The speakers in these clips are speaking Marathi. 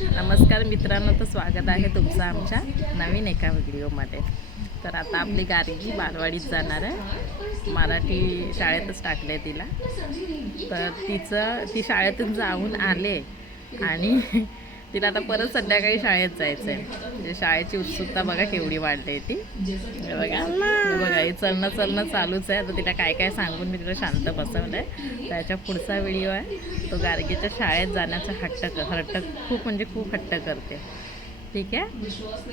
नमस्कार मित्रांनो, तर स्वागत आहे तुमचं आमच्या नवीन एका व्हिडिओमध्ये. तर आता आपली गार्गी बालवाडीत जाणार आहे. मराठी शाळेतच टाकले तिला. तर ती शाळेतून जाऊन आले आणि तिला आता परत संध्याकाळी शाळेत जायचं आहे. म्हणजे शाळेची उत्सुकता बघा केवढी वाढली ती. बघा हे चलणं चालूच आहे. आता तिला काय काय सांगून मी तिला शांत बसवलं आहे. त्याच्या पुढचा व्हिडिओ आहे तो गार्गीच्या शाळेत जाण्याचा हट्ट खूप हट्ट करते. ठीक आहे,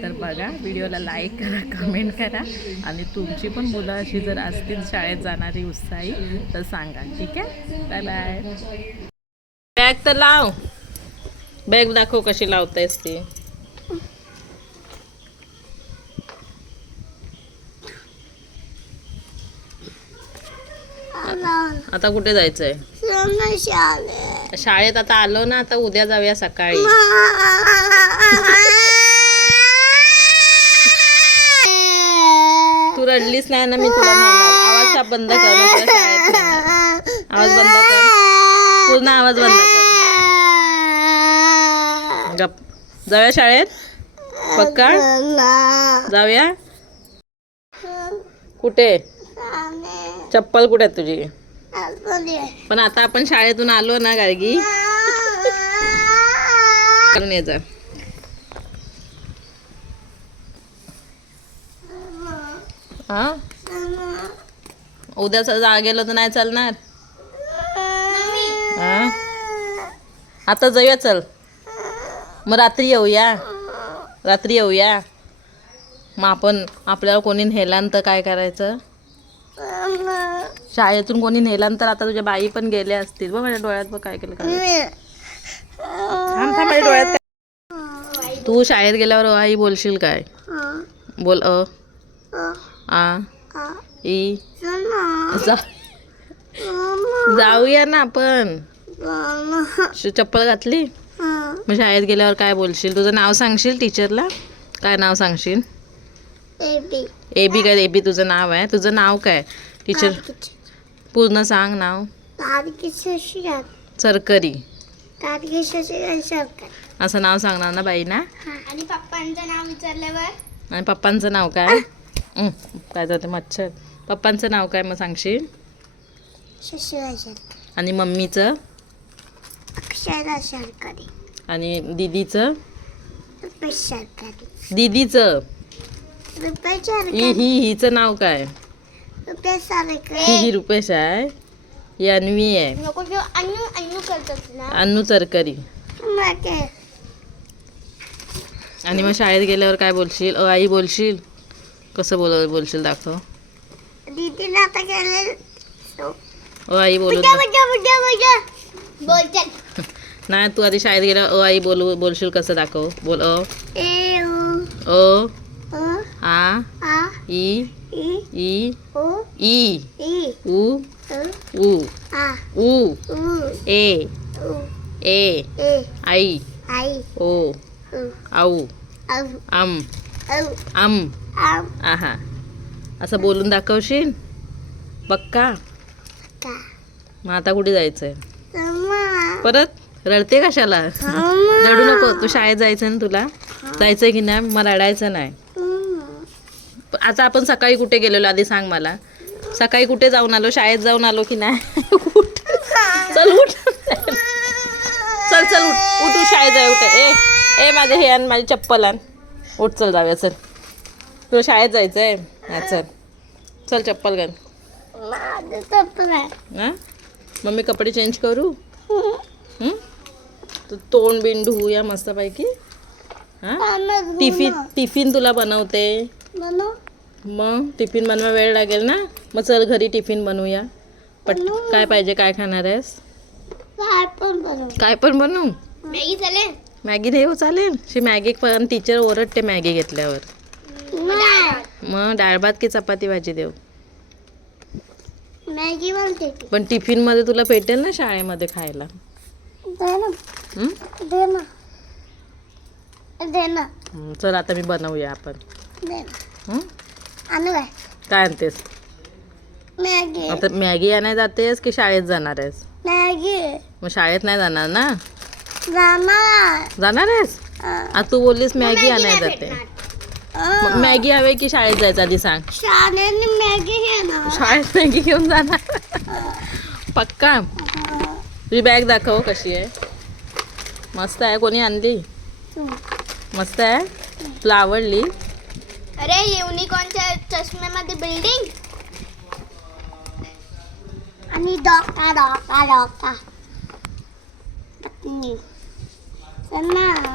तर बघा, व्हिडिओला लाईक करा, कमेंट करा आणि तुमची पण मुलं अशी जर असतील शाळेत जाणारी उत्साही तर सांगा. ठीक आहे, बाय बाय. बॅग तर लाव, बॅग दाखव कशी लावतेस ती. आता कुठे जायचंय? शाळेत आता आलो ना, आता उद्या जाऊया सकाळी. तू रडलीस नाही ना, मी तुला नेणार. आवाज बंद कर, मी तुला शाळेत नेणार. आवाज बंद कर, पूर्ण आवाज बंद कर. गप. जाऊया शाळेत पक्का? जाऊया. कुठे? चप्पल कुठे आहे तुझी? पण आता आपण शाळेतून आलो ना गार्गी, ये जा. हा, उद्या गेलो तर नाही चालणार. हा, आता जाऊया. चल मग रात्री येऊया. मग आपल्याला कोणी नेल्यानंतर काय करायचं? शाळेतून कोणी नेल्यानंतर आता तुझ्या बाई पण गेल्या असतील. बघ माझ्या डोळ्यात बघ काय केलं. थांब माझ्या डोळ्यात. तू शाळेत गेल्यावर आई बोलशील काय? बोल. आ ई. जाऊया ना आपण. चप्पल घातली मग शाळेत गेल्यावर काय बोलशील? तुझं नाव सांगशील टीचरला? काय नाव सांगशील? एबी काय? एबी तुझं नाव आहे? तुझं नाव काय टीचर? पूर्ण सांग नाव. सरकरी असं नाव सांगणार ना बाई ना. आणि पप्पांचं नाव विचारल्यावर? आणि पप्पांचं नाव काय? काय जाते मच्छर. पप्पांचं नाव काय मग सांगशील? आणि मम्मीचं? अक्षरा सरकारी. आणि दीदीचं? सरकारी. दीदीचं? हिचं नाव काय? ही रुपेश आहे. ही अन्वी आहे. अन्नू सरकरी. आणि मग शाळेत गेल्यावर काय बोलशील? आई बोलशील? कसं बोलशील दाखव. दीदीला आता गेले आई बोलू नाही. तू आधी शाळेत गेल्यावर आई बोलशील कसं दाखव. बोल. आ ई ई ई उ उ ए ए आई ओ आऊ आम आम आहा असं बोलून दाखवशील पक्का? मग आता कुठे जायचंय? परत रडते कशाला? रडू नको. तू शाळेत जायचं ना, तुला जायचंय की नाही? मग रडायचं नाही. आता आपण सकाळी कुठे गेलेलो आधी सांग मला. सकाळी कुठे जाऊन आलो? शाळेत जाऊन आलो की नाही? चल उठ. चल उठ शाळेत जाय. उठ. ए माझे हे आण, माझी चप्पल आण. उठ, चल जाऊया. चल, तुला शाळेत जायचंय. चल चप्पल घाल. हा, मम्मी कपडे चेंज करू? तोंड बिंड धुवूया मस्तपैकी. हा, टिफिन तुला बनवते. मग टिफिन बनवा वेळ लागेल ना. मग चल घरी टिफिन बनवूया. काय पाहिजे? काय खाणार आहेस? काय पण बनवू? मॅगी चालेल? मॅगी देऊ? चालेल. मॅगी पण टीचर ओरडते मॅगी घेतल्यावर. मग डाळ भात की चपाती भाजी देऊ? मॅगी बोलते. पण टिफिन मध्ये तुला भेटेल ना शाळेमध्ये खायला. चल आता मी बनवूया आपण. काय आणतेस? मॅगी. आता मॅगी आणायला जातेस की शाळेत जाणार आहेस? मॅगी. मग शाळेत नाही जाणार ना. जाणार जाणार आहेस? आता तू बोललीस मॅगी आणायला जाते. मग मॅगी हवे की शाळेत जायचं आधी सांग. शाळेने मॅगी घेणार. शाळेत मॅगी घेऊन जाणार पक्का. तुझी बॅग दाखव कशी आहे. मस्त आहे. कोणी आणली? मस्त आहे. तुला आवडली? अरे युनिकॉर्नच्या चष्म्यामध्ये बिल्डिंग आणि डॉका डॉका डॉका. चल ना.